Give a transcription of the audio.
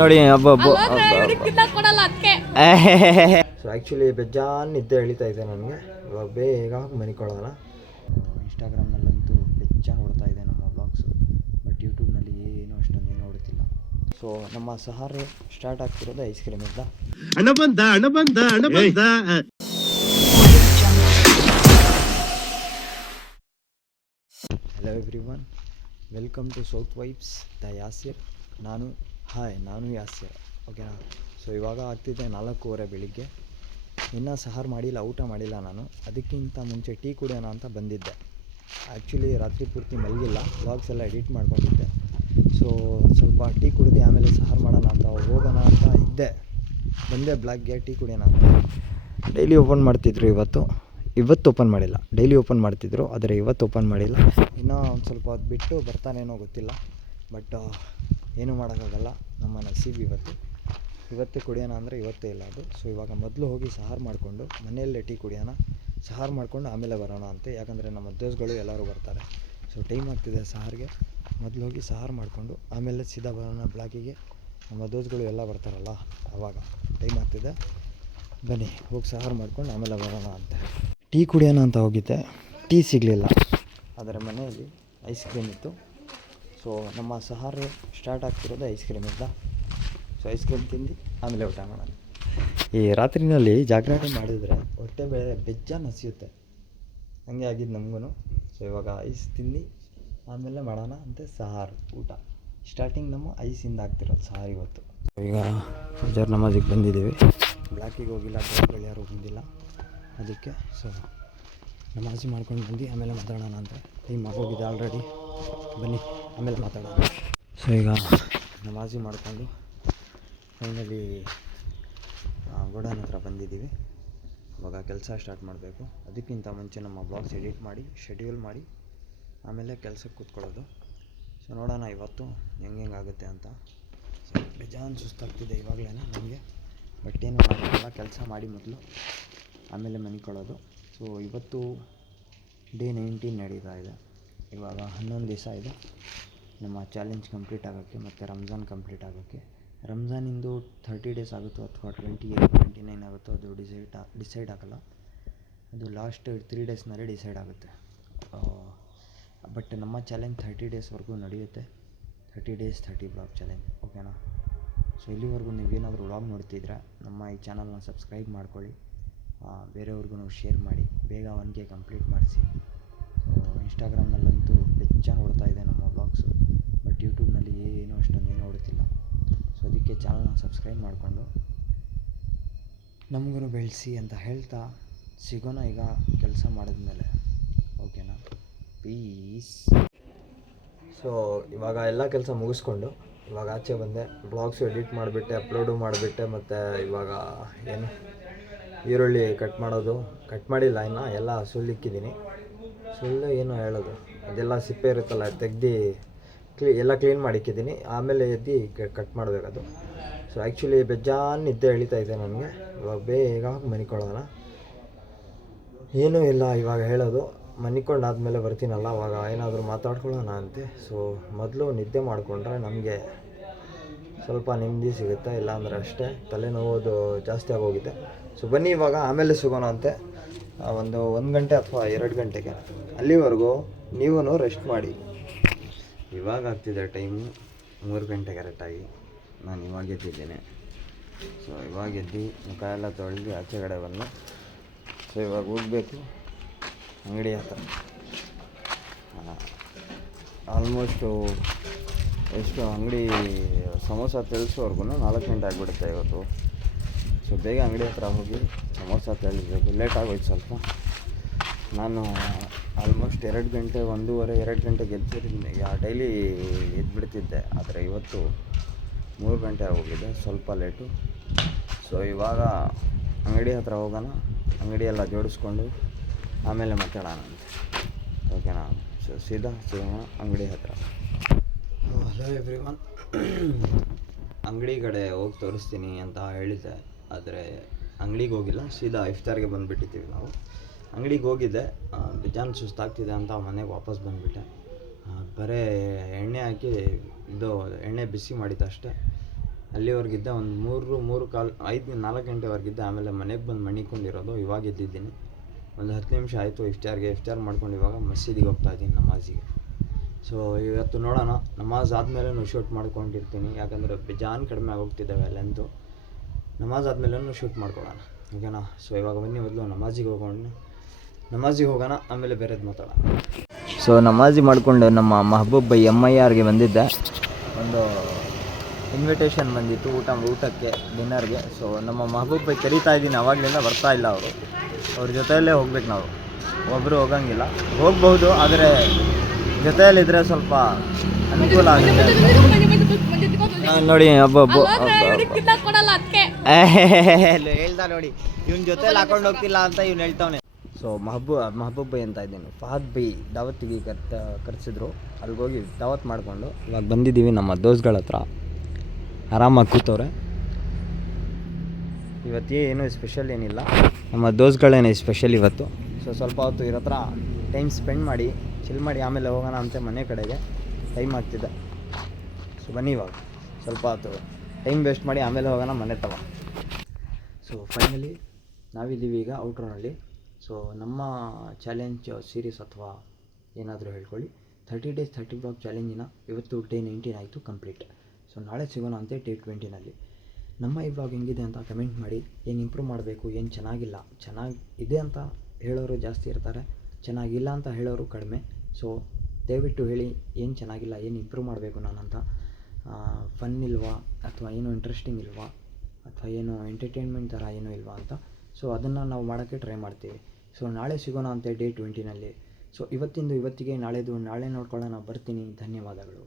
ನೋಡಿ so actually ಬೆಜ್ಜಾನ್ ನಿದ್ದೆ ಎಳಿತಾ ಇದೆ ನನಗೆ. ಇವಾಗ ಬೇಗ ಮನಿಕೊಳ್ಳೋಣ. ಇನ್ಸ್ಟಾಗ್ರಾಮ್ನಲ್ಲಂತೂ ಬೆಜ್ಜಾನ್ ನೋಡ್ತಾ ಇದೆ ನಮ್ಮ ವ್ಲಾಗ್ಸು, ಬಟ್ ಯೂಟ್ಯೂಬ್ನಲ್ಲಿ ಏನೂ ಅಷ್ಟೊಂದೇನು ನೋಡುತ್ತಿಲ್ಲ. ಸೊ ನಮ್ಮ ಸಹಾರ ಸ್ಟಾರ್ಟ್ ಆಗ್ತಿರೋದು ಐಸ್ ಕ್ರೀಮಿಂದ. Hello everyone, welcome to South Vibes the Yasir. ನಾನು ಯಾಸಿರ್, ಓಕೆನಾ. ಸೊ ಇವಾಗ ಆಗ್ತಿದೆ 4:15 ಬೆಳಿಗ್ಗೆ. ಇನ್ನೂ ಸಹಾರ ಮಾಡಿಲ್ಲ, ಊಟ ಮಾಡಿಲ್ಲ ನಾನು. ಅದಕ್ಕಿಂತ ಮುಂಚೆ ಟೀ ಕುಡಿಯೋಣ ಅಂತ ಬಂದಿದ್ದೆ. ಆ್ಯಕ್ಚುಲಿ ರಾತ್ರಿ ಪೂರ್ತಿ ಮಲಗಿಲ್ಲ, ವ್ಲಾಗ್ಸ್ ಎಲ್ಲ ಎಡಿಟ್ ಮಾಡ್ಕೊಂಡಿದ್ದೆ. ಸೊ ಸ್ವಲ್ಪ ಟೀ ಕುಡಿದು ಆಮೇಲೆ ಸಹಾರ ಮಾಡೋಣ ಅಂತ ಹೋಗೋಣ ಅಂತ ಇದ್ದೆ. ಬಂದೆ ಬ್ಲಾಕ್ಗೆ ಟೀ ಕುಡಿಯೋಣ ಅಂತ. ಡೈಲಿ ಓಪನ್ ಮಾಡ್ತಿದ್ರು, ಇವತ್ತು ಓಪನ್ ಮಾಡಿಲ್ಲ. ಡೈಲಿ ಓಪನ್ ಮಾಡ್ತಿದ್ರು, ಆದರೆ ಇವತ್ತು ಓಪನ್ ಮಾಡಿಲ್ಲ. ಇನ್ನೂ ಒಂದು ಸ್ವಲ್ಪ ಹೊತ್ತು ಬಿಟ್ಟು ಬರ್ತಾನೇನೋ ಗೊತ್ತಿಲ್ಲ, ಬಟ್ ಏನೂ ಮಾಡೋಕ್ಕಾಗಲ್ಲ. ನಮ್ಮ ನಸೀಬ್ ಇವತ್ತೇ ಕುಡಿಯೋಣ ಅಂದರೆ ಇವತ್ತೇ ಇಲ್ಲ ಅದು. ಸೊ ಇವಾಗ ಮೊದಲು ಹೋಗಿ ಸಹಾರ ಮಾಡಿಕೊಂಡು ಮನೆಯಲ್ಲೇ ಟೀ ಕುಡಿಯೋಣ, ಸಹಾರ ಮಾಡಿಕೊಂಡು ಆಮೇಲೆ ಬರೋಣ ಅಂತೆ. ಯಾಕಂದರೆ ನಮ್ಮ ದೋಸ್ಗಳು ಎಲ್ಲರೂ ಬರ್ತಾರೆ. ಸೊ ಟೈಮ್ ಆಗ್ತಿದೆ ಸಹಾರಿಗೆ. ಮೊದಲು ಹೋಗಿ ಸಹಾರ ಮಾಡಿಕೊಂಡು ಆಮೇಲೆ ಸೀದಾ ಬರೋಣ ಬ್ಲಾಕಿಗೆ. ನಮ್ಮ ದೋಸ್ಗಳು ಎಲ್ಲ ಬರ್ತಾರಲ್ಲ, ಆವಾಗ ಟೈಮ್ ಆಗ್ತಿದೆ. ಬನ್ನಿ ಹೋಗಿ ಸಹಾರ ಮಾಡ್ಕೊಂಡು ಆಮೇಲೆ ಬರೋಣ ಅಂತ. ಟೀ ಕುಡಿಯೋಣ ಅಂತ ಹೋಗಿದ್ದೆ, ಟೀ ಸಿಗಲಿಲ್ಲ. ಆದರೆ ಮನೆಯಲ್ಲಿ ಐಸ್ ಕ್ರೀಮ್ ಇತ್ತು. ಸೊ ನಮ್ಮ ಸಹಾರ ಸ್ಟಾರ್ಟ್ ಆಗ್ತಿರೋದು ಐಸ್ ಕ್ರೀಮಿಂದ. ಸೊ ಐಸ್ ಕ್ರೀಮ್ ತಿಂದು ಆಮೇಲೆ ಊಟ ಮಾಡೋಣ. ಈ ರಾತ್ರಿನಲ್ಲಿ ಜಾಗರಣೆ ಮಾಡಿದರೆ ಹೊಟ್ಟೆ ಬೆಜ್ಜಾನ್ ಹಸಿಯುತ್ತೆ, ಹಂಗೆ ಆಗಿದ್ದು ನಮಗೂ. ಸೊ ಇವಾಗ ಐಸ್ ತಿಂದು ಆಮೇಲೆ ಮಾಡೋಣ ಅಂತ ಸಹಾರ ಊಟ. ಸ್ಟಾರ್ಟಿಂಗ್ ನಮ್ಮ ಐಸಿಂದ ಆಗ್ತಿರೋದು ಸಹಾರ ಇವತ್ತು. ಈಗ ಫಜರ್ ನಮಾಜಿಗೆ ಬಂದಿದ್ದೀವಿ. ಬ್ಲಾಕಿಗೆ ಹೋಗಿಲ್ಲ, ದೋಸ್ಗಳು ಯಾರೂ ಬಂದಿಲ್ಲ, ಅದಕ್ಕೆ. ಸೊ ನಮಾಜಿ ಮಾಡ್ಕೊಂಡು ಬಂದು ಆಮೇಲೆ ಮಾತಾಡೋಣ ಅಂತ. ಟೈಮ್ ಆಗೋಗಿದೆ ಆಲ್ರೆಡಿ, ಬನ್ನಿ ಆಮೇಲೆ ಮಾತಾಡೋಣ. ಸೊ ಈಗ ನಮಾಜಿ ಮಾಡಿಕೊಂಡು ಫೈನಲಿ ಗೋಡನ್ ಹತ್ರ ಬಂದಿದ್ದೀವಿ. ಇವಾಗ ಕೆಲಸ ಸ್ಟಾರ್ಟ್ ಮಾಡಬೇಕು. ಅದಕ್ಕಿಂತ ಮುಂಚೆ ನಮ್ಮ ಬ್ಲಾಗ್ಸ್ ಎಡಿಟ್ ಮಾಡಿ ಶೆಡ್ಯೂಲ್ ಮಾಡಿ ಆಮೇಲೆ ಕೆಲಸಕ್ಕೆ ಕೂತ್ಕೊಳ್ಳೋದು. ಸೊ ನೋಡೋಣ ಇವತ್ತು ಹೆಂಗಾಗುತ್ತೆ ಅಂತ. ಸೊ ಬೇಜಾನ್ ಸುಸ್ತಾಗ್ತಿದೆ ಇವಾಗಲೇ ನನಗೆ, ಬಟ್ ಏನು ಮಾಡೋಲ್ಲ, ಕೆಲಸ ಮಾಡಿ ಮೊದಲು ಆಮೇಲೆ ಮನಿಕೊಳ್ಳೋದು. ಸೊ ಇವತ್ತು ಡೇ 19 ನಡೀತಾ ಇದೆ. ಇವಾಗ 11 ದಿವಸ ಇದೆ ನಮ್ಮ ಚಾಲೆಂಜ್ ಕಂಪ್ಲೀಟ್ ಆಗೋಕ್ಕೆ ಮತ್ತು ರಂಜಾನ್ ಕಂಪ್ಲೀಟ್ ಆಗೋಕ್ಕೆ. ರಂಜಾನಿಂದು 30 ಡೇಸ್ ಆಗುತ್ತೋ ಅಥವಾ 28, 29 ಆಗುತ್ತೋ ಅದು ಡಿಸೈಡ್ ಆಗೋಲ್ಲ. ಅದು ಲಾಸ್ಟ್ 3 ಡೇಸ್ನಲ್ಲಿ ಡಿಸೈಡ್ ಆಗುತ್ತೆ. ಬಟ್ ನಮ್ಮ ಚಾಲೆಂಜ್ 30 ಡೇಸ್ವರೆಗೂ ನಡೆಯುತ್ತೆ. 30 ಡೇಸ್ 30 ಬ್ಲಾಗ್ ಚಾಲೆಂಜ್, ಓಕೆನಾ. ಸೊ ಇಲ್ಲಿವರೆಗೂ ನೀವೇನಾದರೂ ವ್ಲಾಗ್ ನೋಡ್ತಿದ್ರೆ ನಮ್ಮ ಈ ಚಾನಲ್ನ ಸಬ್ಸ್ಕ್ರೈಬ್ ಮಾಡ್ಕೊಳ್ಳಿ, ಬೇರೆಯವ್ರಿಗೂ ಶೇರ್ ಮಾಡಿ, ಬೇಗ 1K ಕಂಪ್ಲೀಟ್ ಮಾಡಿಸಿ. ಇನ್ಸ್ಟಾಗ್ರಾಮ್ನಲ್ಲಂತೂ ಬೆಜ್ಜಾನ್ ನೋಡ್ತಾ ಇದೆ ನಮ್ಮ ವ್ಲಾಗ್ಸು, ಬಟ್ ಯೂಟ್ಯೂಬ್ನಲ್ಲಿ ಏನೂ ಅಷ್ಟೊಂದೇನು ನೋಡುತ್ತಿಲ್ಲ. ಸೊ ಅದಕ್ಕೆ ಚಾನಲ್ನ ಸಬ್ಸ್ಕ್ರೈಬ್ ಮಾಡಿಕೊಂಡು ನಮಗೂ ಬೆಳೆಸಿ ಅಂತ ಹೇಳ್ತಾ ಸಿಗೋಣ ಈಗ ಕೆಲಸ ಮಾಡಿದ್ಮೇಲೆ, ಓಕೆನಾ. ಪೀಸ್. ಸೊ ಇವಾಗ ಎಲ್ಲ ಕೆಲಸ ಮುಗಿಸ್ಕೊಂಡು ಇವಾಗ ಆಚೆ ಬಂದೆ. ಬ್ಲಾಗ್ಸು ಎಡಿಟ್ ಮಾಡಿಬಿಟ್ಟೆ, ಅಪ್ಲೋಡು ಮಾಡಿಬಿಟ್ಟೆ. ಮತ್ತು ಇವಾಗ ಏನು ಈರುಳ್ಳಿ ಕಟ್ ಮಾಡಿಲ್ಲ ಇನ್ನು, ಎಲ್ಲ ಸುಳ್ಳಿಕ್ಕಿದ್ದೀನಿ. ಸುಳ್ಳು ಏನು ಹೇಳೋದು, ಅದೆಲ್ಲ ಸಿಪ್ಪೆ ಇರುತ್ತಲ್ಲ ತೆಗ್ದು ಎಲ್ಲ ಕ್ಲೀನ್ ಮಾಡಿಕ್ಕಿದ್ದೀನಿ. ಆಮೇಲೆ ಎದ್ದು ಕಟ್ ಮಾಡಬೇಕದು. ಸೊ ಆ್ಯಕ್ಚುಲಿ ಬೆಜ್ಜಾನ್ ನಿದ್ದೆ ಎಳಿತಾ ಇದೆ ನನಗೆ. ಇವಾಗ ಬೇಗ ಮನಿಕೊಳ್ಳೋಣ. ಏನೂ ಇಲ್ಲ ಇವಾಗ ಹೇಳೋದು. ಮನಿಕೊಂಡಾದ್ಮೇಲೆ ಬರ್ತೀನಲ್ಲ, ಅವಾಗ ಏನಾದರೂ ಮಾತಾಡ್ಕೊಳ್ಳೋಣ ಅಂತೆ. ಸೊ ಮೊದಲು ನಿದ್ದೆ ಮಾಡಿಕೊಂಡ್ರೆ ನಮಗೆ ಸ್ವಲ್ಪ ನೆಮ್ಮದಿ ಸಿಗುತ್ತೆ, ಇಲ್ಲಾಂದರೆ ಅಷ್ಟೇ ತಲೆನೋವುದು ಜಾಸ್ತಿ ಆಗೋಗಿದೆ. ಸೊ ಬನ್ನಿ ಇವಾಗ ಆಮೇಲೆ ಸಿಗೋಣ ಅಂತೆ, ಒಂದು 1 ಗಂಟೆ ಅಥವಾ 2 ಗಂಟೆಗೆ. ಅಲ್ಲಿವರೆಗೂ ನೀವೂ ರೆಸ್ಟ್ ಮಾಡಿ. ಇವಾಗ ಆಗ್ತಿದೆ ಟೈಮು 3 ಗಂಟೆ ಕರೆಕ್ಟಾಗಿ. ನಾನು ಇವಾಗ ಎದ್ದಿದ್ದೇನೆ. ಸೊ ಇವಾಗ ಎದ್ದು ಮುಖ ಎಲ್ಲ ತೊಳೆದು ಆಚೆ ಕಡೆ ಬಂದು, ಸೊ ಇವಾಗ ಹೋಗಬೇಕು ಅಂಗಡಿ ಹತ್ರ. ಆಲ್ಮೋಸ್ಟು ಎಷ್ಟು ಅಂಗಡಿ ಸಮೋಸ ತಿಳಿಸೋವರೆಗೂ 4 ಗಂಟೆ ಆಗಿಬಿಡುತ್ತೆ ಇವತ್ತು. ಸೊ ಬೇಗ ಅಂಗಡಿ ಹತ್ರ ಹೋಗಿ ಸಮೋಸ ತಿಳಿಸ್ಬೇಕು. ಲೇಟ್ ಆಗೋಯ್ತು ಸ್ವಲ್ಪ. ನಾನು ಆಲ್ಮೋಸ್ಟ್ 2 ಗಂಟೆ 1:30-2 ಗಂಟೆಗೆ ಎದ್ದಿದ್ದೀನಿ. ಡೈಲಿ ಎದ್ಬಿಡ್ತಿದ್ದೆ, ಆದರೆ ಇವತ್ತು 3 ಗಂಟೆ ಆಗೋಗಿದೆ, ಸ್ವಲ್ಪ ಲೇಟು. ಸೊ ಇವಾಗ ಅಂಗಡಿ ಹತ್ರ ಹೋಗೋಣ, ಅಂಗಡಿ ಎಲ್ಲ ಜೋಡಿಸ್ಕೊಂಡು ಆಮೇಲೆ ಮಾತಾಡೋಣ ಅಂತ, ಓಕೆನಾ. ಸೊ ಸೀದಾ ಸಿಗೋಣ ಅಂಗಡಿ ಹತ್ರ. ಹಲೋ ಎವ್ರಿವನ್, ಅಂಗಡಿ ಕಡೆ ಹೋಗಿ ತೋರಿಸ್ತೀನಿ ಅಂತ ಹೇಳಿದ್ದೆ, ಆದರೆ ಅಂಗಡಿಗೆ ಹೋಗಿಲ್ಲ. ಸೀದಾ ಇಫ್ತಾರ್ಗೆ ಬಂದುಬಿಟ್ಟಿದ್ದೀವಿ ನಾವು. ಅಂಗಡಿಗೆ ಹೋಗಿದ್ದೆ, ಬೇಜಾನ್ ಸುಸ್ತಾಗ್ತಿದೆ ಅಂತ ಮನೆಗೆ ವಾಪಸ್ ಬಂದುಬಿಟ್ಟೆ. ಬರೀ ಎಣ್ಣೆ ಹಾಕಿ ಎಣ್ಣೆ ಬಿಸಿ ಮಾಡಿದ್ದಷ್ಟೇ. ಅಲ್ಲಿವರೆಗಿದ್ದೆ, ಒಂದು 4 ಗಂಟೆವರೆಗಿದ್ದೆ. ಆಮೇಲೆ ಮನೆಗೆ ಬಂದು ಮಣಿಕೊಂಡಿರೋದು. ಇವಾಗ ಎದ್ದಿದ್ದೀನಿ, ಒಂದು 10 ನಿಮಿಷ ಆಯಿತು ಇಫ್ತಾರ್ ಮಾಡ್ಕೊಂಡು ಇವಾಗ ಮಸೀದಿಗೆ ಹೋಗ್ತಾ ಇದ್ದೀನಿ ನಮಾಜಿಗೆ. ಸೊ ಇವತ್ತು ನೋಡೋಣ, ನಮಾಜ್ ಆದಮೇಲೆ ಶೂಟ್ ಮಾಡ್ಕೊಂಡಿರ್ತೀನಿ, ಯಾಕಂದರೆ ಬೇಜಾನ್ ಕಡಿಮೆ ಆಗೋಗ್ತಿದ್ದಾವೆ ಲೆಂತು. ನಮಾಜ್ ಆದಮೇಲೆ ಶೂಟ್ ಮಾಡ್ಕೊಳ್ಳೋಣ, ಓಕೆನಾ. ಸೊ ಇವಾಗ ಬನ್ನಿ ಮೊದಲು ನಮಾಜಿಗೆ ಹೋಗೋಣ, ಆಮೇಲೆ ಬೇರೆದು ಮಾತಾಡೋಣ. ಸೊ ನಮಾಜಿ ಮಾಡಿಕೊಂಡು ನಮ್ಮ ಮಹಬೂಬ್ ಬೈ MIRಗೆ ಬಂದಿದ್ದೆ. ಒಂದು ಇನ್ವಿಟೇಷನ್ ಬಂದಿತ್ತು ಊಟಕ್ಕೆ, ಡಿನ್ನರ್ಗೆ. ಸೊ ನಮ್ಮ ಮಹಬೂಬ್ ಬೈ ಕರೀತಾ ಇದ್ದೀನಿ, ಆವಾಗಲಿಂದ ಬರ್ತಾ ಇಲ್ಲ ಅವರು. ಅವ್ರ ಜೊತೆಯಲ್ಲೇ ಹೋಗ್ಬೇಕು ನಾವು, ಒಬ್ಬರು ಹೋಗಂಗಿಲ್ಲ. ಹೋಗ್ಬಹುದು, ಆದರೆ ಜೊತೆಯಲ್ಲಿದ್ದರೆ ಸ್ವಲ್ಪ ಅನುಕೂಲ ಆಗುತ್ತೆ. ನೋಡಿ ಹೇಳ್ದ ನೋಡಿ, ಇವ್ನ ಜೊತೆಯಲ್ಲಿ ಹಾಕೊಂಡು ಹೋಗ್ತಿಲ್ಲ ಅಂತ ಇವ್ನು ಹೇಳ್ತಾವನೆ. ಸೊ ಮಹಬೂಬ್ ಬೈ ಅಂತ ಇದ್ದೀನಿ, ಫಹದ್ ಬೈ ದಾವತ್ತಿಗೆ ಕರೆಸಿದ್ರು. ಅಲ್ಲಿಗೋಗಿ ದಾವತ್ ಮಾಡಿಕೊಂಡು ಇವಾಗ ಬಂದಿದ್ದೀವಿ ನಮ್ಮ ದೋಸ್ಗಳ ಹತ್ರ. ಆರಾಮಾಗಿ ಕೂತವ್ರೆ. ಇವತ್ತು ಏನು ಸ್ಪೆಷಲ್ ಏನಿಲ್ಲ, ನಮ್ಮ ದೋಸ್ಗಳೇನೇ ಸ್ಪೆಷಲ್ ಇವತ್ತು. ಸೊ ಸ್ವಲ್ಪ ಹೊತ್ತು ಇವ್ರ ಹತ್ರ ಟೈಮ್ ಸ್ಪೆಂಡ್ ಮಾಡಿ ಚಿಲ್ ಮಾಡಿ ಆಮೇಲೆ ಹೋಗೋಣ ಅಂತ ಮನೆ ಕಡೆಗೆ ಟೈಮ್ ಆಗ್ತಿದೆ. ಸೊ ಬನ್ನಿ, ಇವಾಗ ಸ್ವಲ್ಪ ಹೊತ್ತು ಟೈಮ್ ವೇಸ್ಟ್ ಮಾಡಿ ಆಮೇಲೆ ಹೋಗೋಣ ಮನೆ ತವ. ಸೊ ಫೈನಲಿ ನಾವಿದ್ದೀವಿ ಈಗ ಔಟ್ರೋನಲ್ಲಿ. ಸೊ ನಮ್ಮ ಚಾಲೆಂಜ್ ಸೀರೀಸ್ ಅಥವಾ ಏನಾದರೂ ಹೇಳ್ಕೊಳ್ಳಿ, 30 days 30 vlog ಚಾಲೆಂಜಿನ ಇವತ್ತು ಡೇ 19 ಆಯಿತು ಕಂಪ್ಲೀಟ್. ಸೊ ನಾಳೆ ಸಿಗೋಣ ಅಂತೆ ಡೇ 20ನಲ್ಲಿ. ನಮ್ಮ ಈ ವ್ಲಾಗ್ ಹೆಂಗಿದೆ ಅಂತ ಕಮೆಂಟ್ ಮಾಡಿ. ಏನು ಇಂಪ್ರೂವ್ ಮಾಡಬೇಕು, ಏನು ಚೆನ್ನಾಗಿಲ್ಲ, ಚೆನ್ನಾಗಿದೆ ಅಂತ ಹೇಳೋರು ಜಾಸ್ತಿ ಇರ್ತಾರೆ, ಚೆನ್ನಾಗಿಲ್ಲ ಅಂತ ಹೇಳೋರು ಕಡಿಮೆ. ಸೊ ದಯವಿಟ್ಟು ಹೇಳಿ, ಏನು ಚೆನ್ನಾಗಿಲ್ಲ, ಏನು ಇಂಪ್ರೂವ್ ಮಾಡಬೇಕು ನಾನಂತ. ಫನ್ ಇಲ್ವಾ, ಅಥವಾ ಏನು ಇಂಟ್ರೆಸ್ಟಿಂಗ್ ಇಲ್ವಾ, ಅಥವಾ ಏನು ಎಂಟರ್ಟೈನ್ಮೆಂಟ್ ಥರ ಏನೂ ಇಲ್ವಾ ಅಂತ. ಸೊ ಅದನ್ನು ನಾವು ಮಾಡೋಕ್ಕೆ ಟ್ರೈ ಮಾಡ್ತೀವಿ. ಸೊ ನಾಳೆ ಸಿಗೋಣ ಅಂತೆ ಡೇ 20ನಲ್ಲಿ. ಸೊ ಇವತ್ತಿಗೆ, ನಾಳೆ ನೋಡ್ಕೊಳ್ಳೋಣ. ಬರ್ತೀನಿ. ಧನ್ಯವಾದಗಳು.